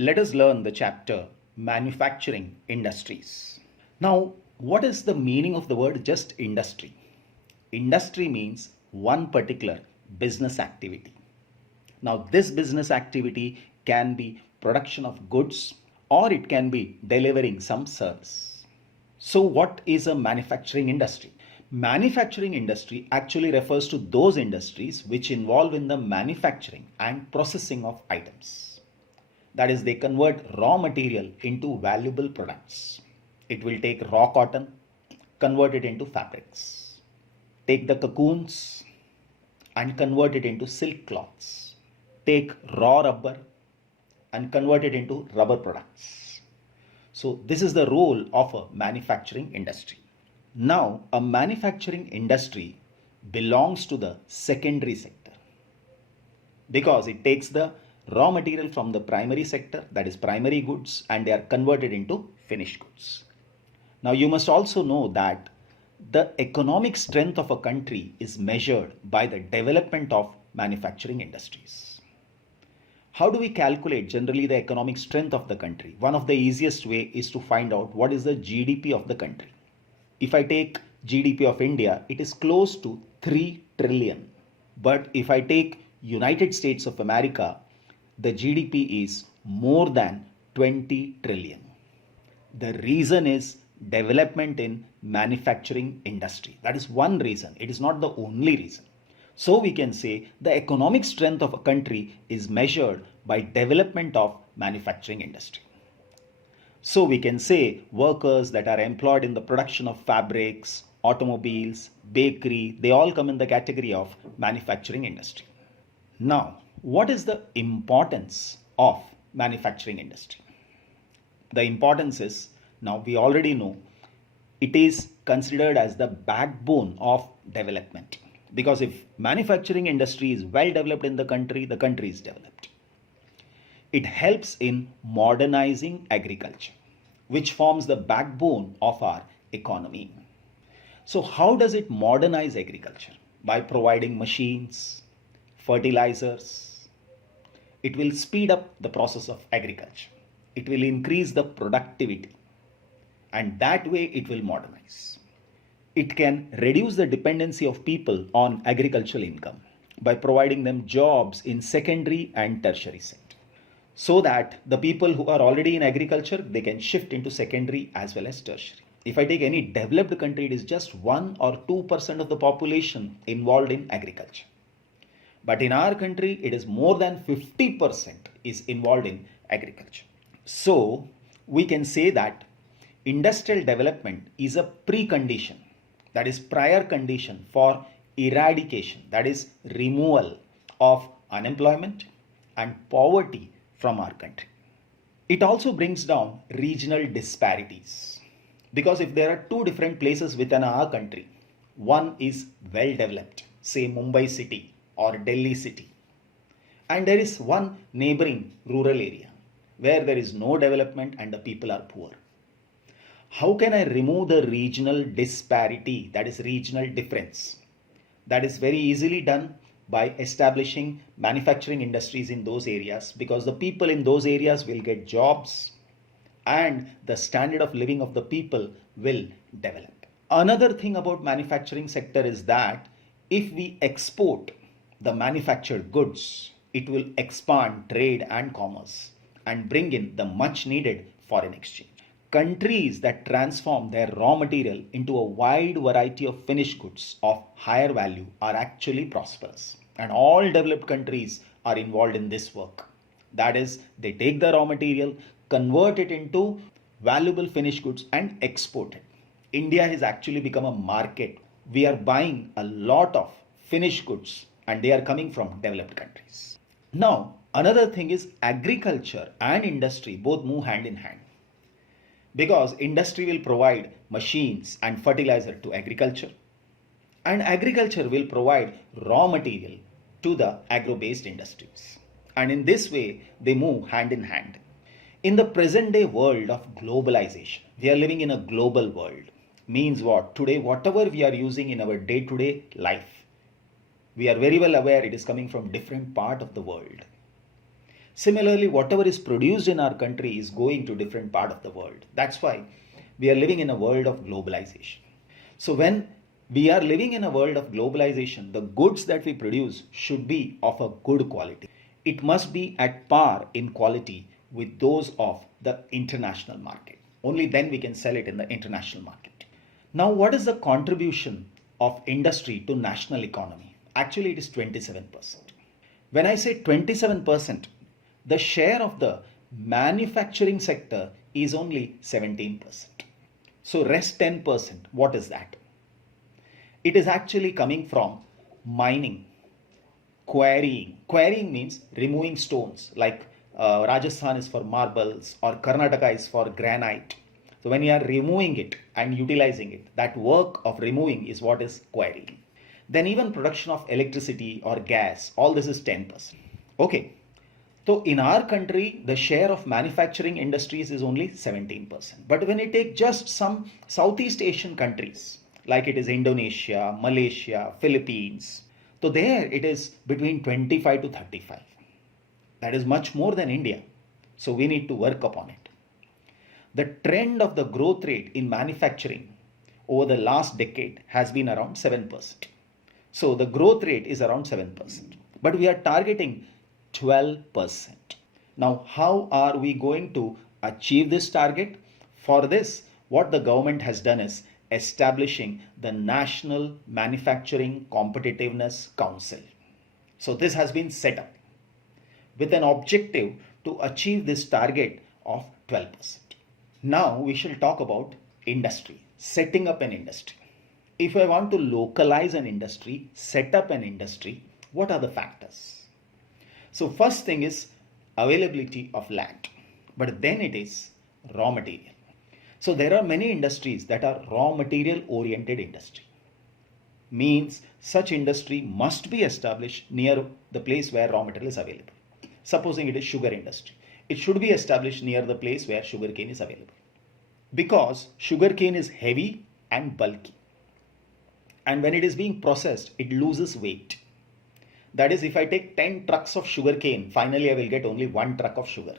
Let us learn the chapter Manufacturing Industries. Now, what is the meaning of the word just industry? Industry means one particular business activity. Now, this business activity can be production of goods or it can be delivering some service. So, what is a manufacturing industry? Manufacturing industry actually refers to those industries which involve in the manufacturing and processing of items. That is, they convert raw material into valuable products. It will take raw cotton, convert it into fabrics. Take the cocoons and convert it into silk cloths. Take raw rubber and convert it into rubber products. So this is the role of a manufacturing industry. Now, a manufacturing industry belongs to the secondary sector because it takes the raw material from the primary sector, that is primary goods, and they are converted into finished goods. Now, you must also know that the economic strength of a country is measured by the development of manufacturing industries. How do we calculate generally the economic strength of the country? One of the easiest way is to find out what is the GDP of the country. If I take GDP of India, it is close to 3 trillion. But if I take United States of America, the GDP is more than 20 trillion. The reason is development in manufacturing industry. That is one reason. It is not the only reason. So we can say the economic strength of a country is measured by development of manufacturing industry. So we can say workers that are employed in the production of fabrics, automobiles, bakery, they all come in the category of manufacturing industry. Now, what is the importance of manufacturing industry? The importance is, now we already know, it is considered as the backbone of development. Because if manufacturing industry is well developed in the country is developed. It helps in modernizing agriculture, which forms the backbone of our economy. So how does it modernize agriculture? By providing machines, fertilizers. It will speed up the process of agriculture. It will increase the productivity. And that way it will modernize. It can reduce the dependency of people on agricultural income by providing them jobs in secondary and tertiary sector. So that the people who are already in agriculture, they can shift into secondary as well as tertiary. If I take any developed country, it is just 1 or 2% of the population involved in agriculture. But in our country, it is more than 50% is involved in agriculture. So we can say that industrial development is a precondition, that is prior condition for eradication, that is removal of unemployment and poverty from our country. It also brings down regional disparities because if there are two different places within our country, one is well developed, say Mumbai city or Delhi city, and there is one neighboring rural area where there is no development and the people are poor. How can I remove the regional disparity, that is regional difference? That is very easily done by establishing manufacturing industries in those areas, because the people in those areas will get jobs and the standard of living of the people will develop. Another thing about manufacturing sector is that if we export the manufactured goods, it will expand trade and commerce and bring in the much needed foreign exchange. Countries that transform their raw material into a wide variety of finished goods of higher value are actually prosperous. And all developed countries are involved in this work. That is, they take the raw material, convert it into valuable finished goods and export it. India has actually become a market. We are buying a lot of finished goods and they are coming from developed countries. Now, another thing is agriculture and industry both move hand in hand. Because industry will provide machines and fertilizer to agriculture, and agriculture will provide raw material to the agro-based industries. And in this way, they move hand in hand. In the present day world of globalization, we are living in a global world. Means what? Today, whatever we are using in our day-to-day life, we are very well aware it is coming from different part of the world. Similarly, whatever is produced in our country is going to different part of the world. That's why we are living in a world of globalization. So when we are living in a world of globalization, the goods that we produce should be of a good quality. It must be at par in quality with those of the international market. Only then we can sell it in the international market. Now, what is the contribution of industry to national economy? Actually, it is 27%. When I say 27%, the share of the manufacturing sector is only 17%. So rest 10%, what is that? It is actually coming from mining, quarrying. Quarrying means removing stones, like Rajasthan is for marbles or Karnataka is for granite. So when you are removing it and utilizing it, that work of removing is what is quarrying. Then even production of electricity or gas, all this is 10%. Okay. So in our country, the share of manufacturing industries is only 17%. But when you take just some Southeast Asian countries, like it is Indonesia, Malaysia, Philippines, so there it is between 25 to 35. That is much more than India. So we need to work upon it. The trend of the growth rate in manufacturing over the last decade has been around 7%. So the growth rate is around 7%. But we are targeting 12%. Now, how are we going to achieve this target? For this, what the government has done is establishing the National Manufacturing Competitiveness Council. So this has been set up with an objective to achieve this target of 12%. Now we shall talk about industry, setting up an industry. If I want to localize an industry, set up an industry, what are the factors? So first thing is availability of land, but then it is raw material. So there are many industries that are raw material oriented industry. Means such industry must be established near the place where raw material is available. Supposing it is sugar industry, it should be established near the place where sugarcane is available. Because sugarcane is heavy and bulky. And when it is being processed, it loses weight. That is, if I take 10 trucks of sugarcane, finally I will get only 1 truck of sugar.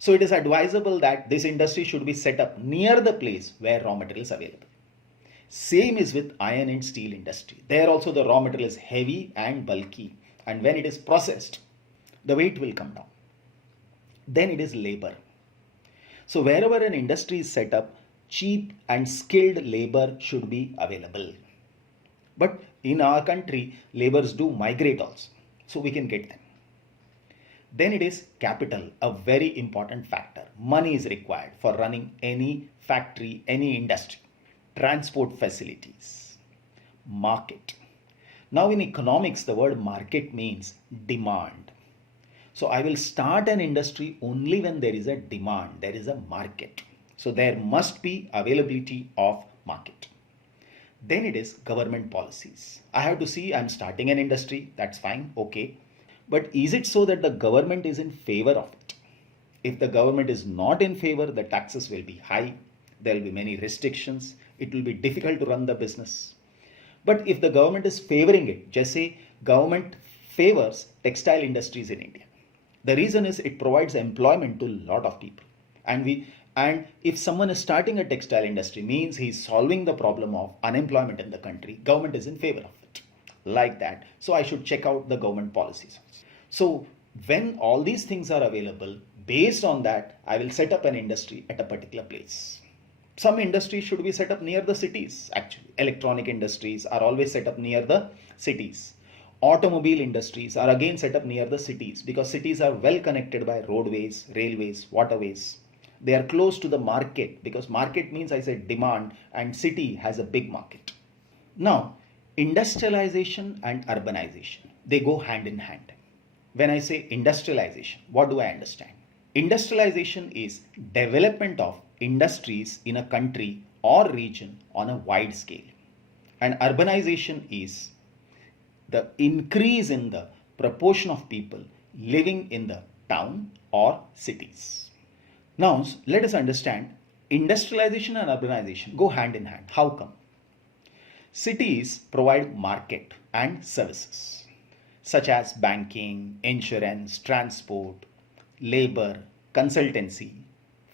So it is advisable that this industry should be set up near the place where raw material is available. Same is with iron and steel industry. There also the raw material is heavy and bulky. And when it is processed, the weight will come down. Then it is labor. So wherever an industry is set up, cheap and skilled labor should be available. But in our country, laborers do migrate also. So we can get them. Then it is capital, a very important factor. Money is required for running any factory, any industry. Transport facilities, market. Now in economics, the word market means demand. So I will start an industry only when there is a demand, there is a market. So there must be availability of market. Then it is government policies. I have to see I'm starting an industry, that's fine, okay. But is it so that the government is in favor of it? If the government is not in favor, the taxes will be high, there will be many restrictions, it will be difficult to run the business. But if the government is favoring it, just say government favors textile industries in India. The reason is it provides employment to a lot of people. And if someone is starting a textile industry, means he is solving the problem of unemployment in the country, government is in favor of it. Like that. So I should check out the government policies. So when all these things are available, based on that, I will set up an industry at a particular place. Some industries should be set up near the cities, actually. Electronic industries are always set up near the cities. Automobile industries are again set up near the cities because cities are well connected by roadways, railways, waterways. They are close to the market because market means, I said, demand, and city has a big market. Now, industrialization and urbanization, they go hand in hand. When I say industrialization, what do I understand? Industrialization is development of industries in a country or region on a wide scale. And urbanization is the increase in the proportion of people living in the town or cities. Now, let us understand industrialization and urbanization go hand in hand. How come? Cities provide market and services. such as banking, insurance, transport, labor, consultancy,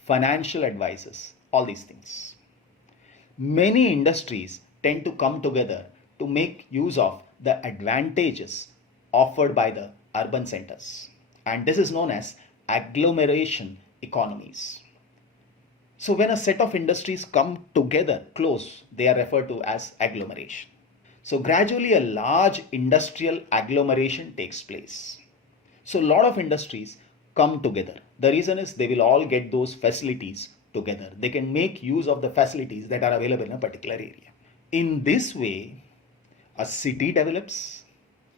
financial advisors, all these things. Many industries tend to come together to make use of the advantages offered by the urban centers. And this is known as agglomeration economies. So when a set of industries come together close, they are referred to as agglomeration. So gradually a large industrial agglomeration takes place. So a lot of industries come together. The reason is they will all get those facilities together. They can make use of the facilities that are available in a particular area. In this way, a city develops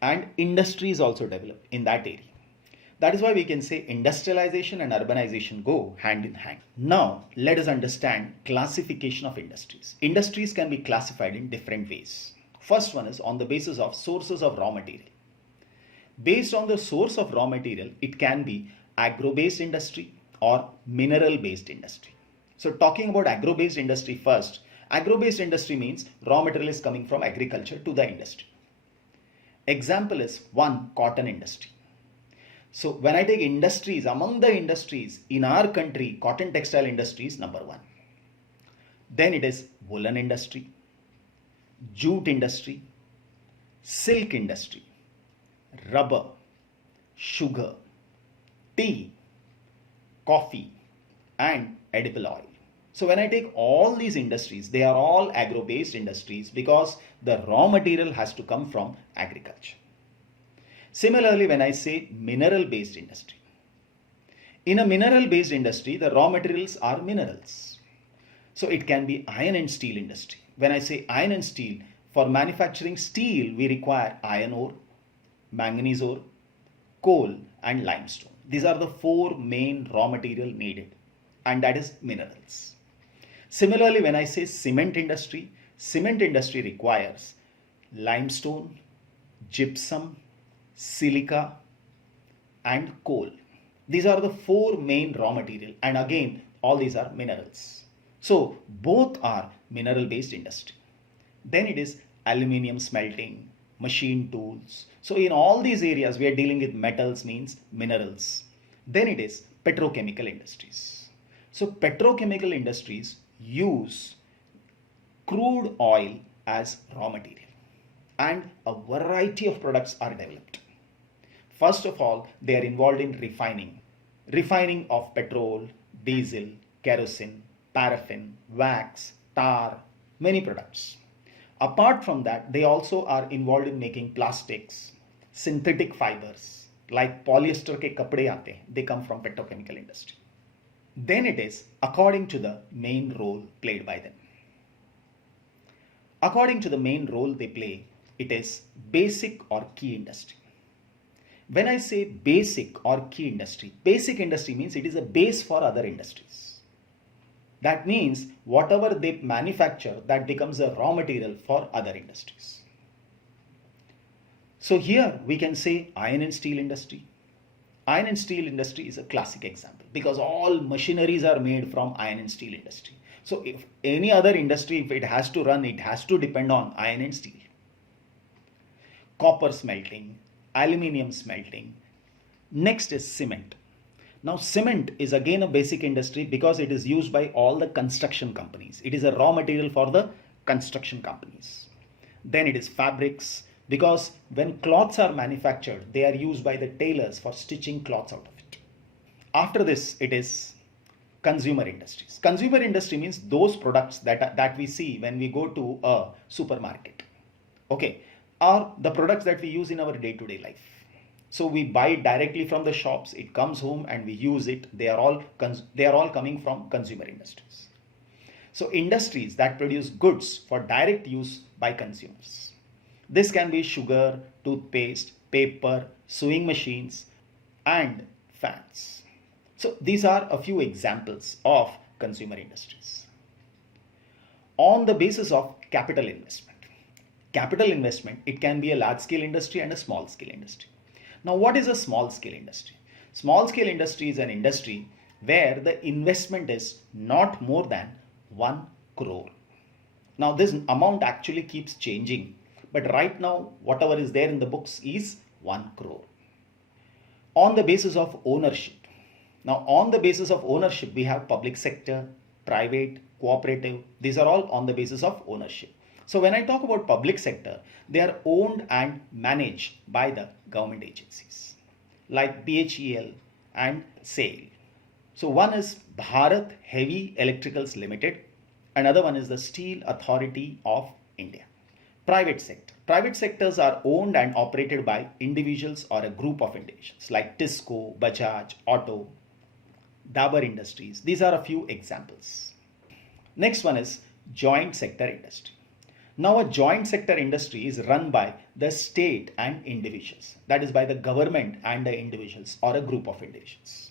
and industries also develop in that area. That is why we can say industrialization and urbanization go hand in hand. Now, let us understand classification of industries. Industries can be classified in different ways. First one is on the basis of sources of raw material. Based on the source of raw material, it can be agro-based industry or mineral-based industry. So talking about agro-based industry first, agro-based industry means raw material is coming from agriculture to the industry. Example is one, cotton industry. So when I take industries, among the industries in our country, cotton textile industry is number one. Then it is woolen industry, jute industry, silk industry, rubber, sugar, tea, coffee, and edible oil. So when I take all these industries, they are all agro-based industries because the raw material has to come from agriculture. Similarly, when I say mineral-based industry, in a mineral-based industry, the raw materials are minerals. So it can be iron and steel industry. When I say iron and steel, for manufacturing steel, we require iron ore, manganese ore, coal, and limestone. These are the four main raw material needed, and that is minerals. Similarly, when I say cement industry requires limestone, gypsum, silica, and coal. These are the four main raw material, and again all these are minerals. So both are mineral based industry. Then it is aluminium smelting, machine tools. So in all these areas we are dealing with metals, means minerals. Then it is petrochemical industries. So petrochemical industries use crude oil as raw material, and a variety of products are developed. First of all, they are involved in refining of petrol, diesel, kerosene, paraffin, wax, tar, many products. Apart from that, they also are involved in making plastics, synthetic fibers, like polyester ke kapde aate hain, they come from petrochemical industry. Then it is according to the main role played by them. According to the main role they play, it is basic or key industry. When I say basic or key industry, basic industry means it is a base for other industries. That means whatever they manufacture, that becomes a raw material for other industries. So here we can say iron and steel industry. Iron and steel industry is a classic example because all machineries are made from iron and steel industry. So if any other industry, if it has to run, it has to depend on iron and steel. Copper smelting, aluminium smelting. Next is cement. Now cement is again a basic industry because it is used by all the construction companies. It is a raw material for the construction companies. Then it is fabrics, because when cloths are manufactured, they are used by the tailors for stitching cloths out of it. After this, it is consumer industries. Consumer industry means those products that we see when we go to a supermarket. Okay, are the products that we use in our day-to-day life. So we buy it directly from the shops, it comes home and we use it. They are all coming from consumer industries. So industries that produce goods for direct use by consumers. This can be sugar, toothpaste, paper, sewing machines, and fans. So these are a few examples of consumer industries. On the basis of capital investment. Capital investment, it can be a large scale industry and a small scale industry. Now, what is a small scale industry? Small scale industry is an industry where the investment is not more than 1 crore. Now, this amount actually keeps changing, but right now, whatever is there in the books is 1 crore. On the basis of ownership. Now, on the basis of ownership, we have public sector, private, cooperative. These are all on the basis of ownership. So when I talk about public sector, they are owned and managed by the government agencies like BHEL and SAIL. So one is Bharat Heavy Electricals Limited, another one is the Steel Authority of India. Private sector. Private sectors are owned and operated by individuals or a group of individuals like Tisco, Bajaj, Auto, Dabur Industries. These are a few examples. Next one is joint sector industry. Now a joint sector industry is run by the state and individuals. That is by the government and the individuals or a group of individuals.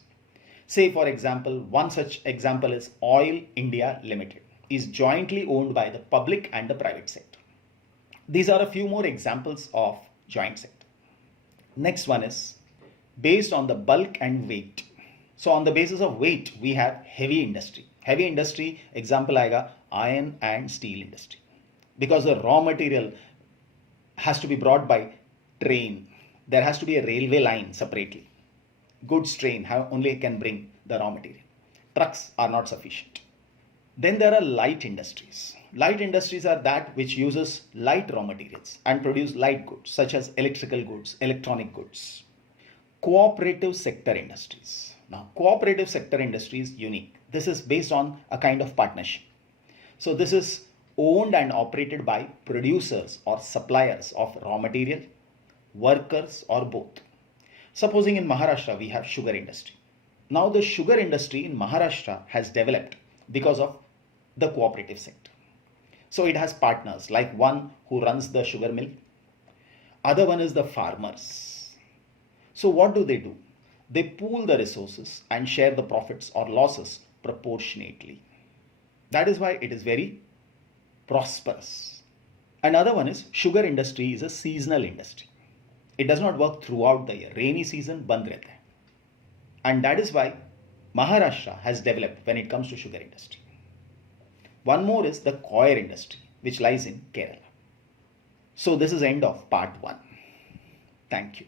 Say for example, one such example is Oil India Limited is jointly owned by the public and the private sector. These are a few more examples of joint sector. Next one is based on the bulk and weight. So on the basis of weight, we have heavy industry. Heavy industry example aega iron and steel industry. Because the raw material has to be brought by train. There has to be a railway line separately. Goods train only can bring the raw material. Trucks are not sufficient. Then there are light industries. Light industries are that which uses light raw materials and produce light goods such as electrical goods, electronic goods. Cooperative sector industries. Now, cooperative sector industry is unique. This is based on a kind of partnership. So this is owned and operated by producers or suppliers of raw material, workers or both. Supposing in Maharashtra we have sugar industry. Now the sugar industry in Maharashtra has developed because of the cooperative sector. So it has partners like one who runs the sugar mill, other one is the farmers. So what do? They pool the resources and share the profits or losses proportionately. That is why it is very prosperous. Another one is sugar industry is a seasonal industry. It does not work throughout the year. Rainy season band rehta hai. And that is why Maharashtra has developed when it comes to sugar industry. One more is the coir industry, which lies in Kerala. So this is end of part 1. Thank you.